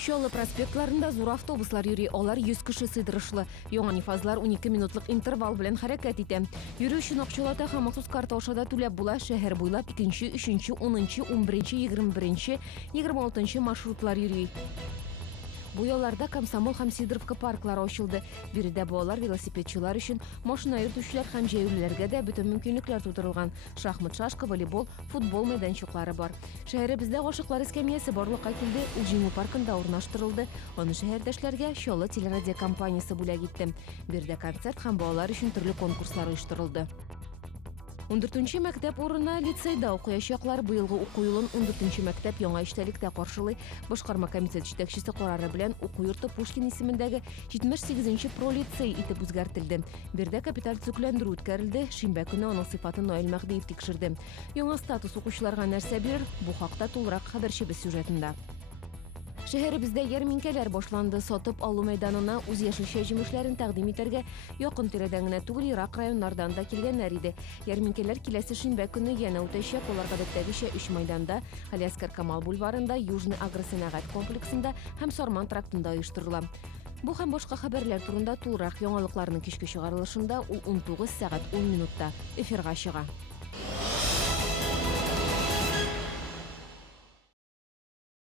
Şolı prospektlarında zor avtobuslар yürüy, олар 100 кіші сыйдырышлы. Яңа нефазлар 12 минутлық интервал белән хәрәкәт итә. Йөрү өчен акчалата һәм махсус карта ашада түләп була. Шәһәр буйлап 2нче, 3нче, 10нче, 11нче, 21нче, 26нче маршрутлар йөрү. Бу ялларда Комсомол һәм Сидоровка парклары ачылды. Биредә балалар, велосипедчылар өчен, машина йөртүчеләр һәм җәяүлеләргә дә бөтен мөмкинлекләр тудырылган. Шахмат, шашка, волейбол, футбол мәйданчыклары бар. Шәһәребездә гашыклар эскәмиясе барлыкка килде, ул җиңү паркында урнаштырылды. Аны шәһәрдәшләргә Чаллы телерадио компаниясе бүләк итте. Биредә концерт һәм балалар өчен төрле конкурслар оештырылды. 14нче мәктәп урынына лицейда укыячаклар. Быелгы уку елын 14нче мәктәп яңа эчтәлектә каршылый. Башкарма комитет җитәкчесе карары белән уку йорты Пушкин исемендәге 78нче пролицей итеп үзгәртелде. Биредә капиталь төзекләндерү үткәрелде. Шимбә көне аның сыйфатын Наил Мәхдиев тикшерде. Яңа статус укучыларга нәрсә бирер? Бу хакта тулырак хәбәрчебез сюжетында. Шәһәребездә ярминкәләр башланды. Сатып алу мәйданына үз яшелчә җимешләрен тәкъдим итәргә якын тирәдән генә түгел, ерак районнардан да килгәннәр иде. Ярминкәләр киләсе шимбә көне янә үтәчәк. Алар гадәттәгечә 3 мәйданда, Галиәскәр Камал бульварында, Южный агросәнәгать комплексында һәм Сарман трактында оештырыла. Бу һәм башка хәбәрләр турында тулырак яңалыкларның кичке чыгарылышында ул 19 сәгать 10 минутта эфирга чыга.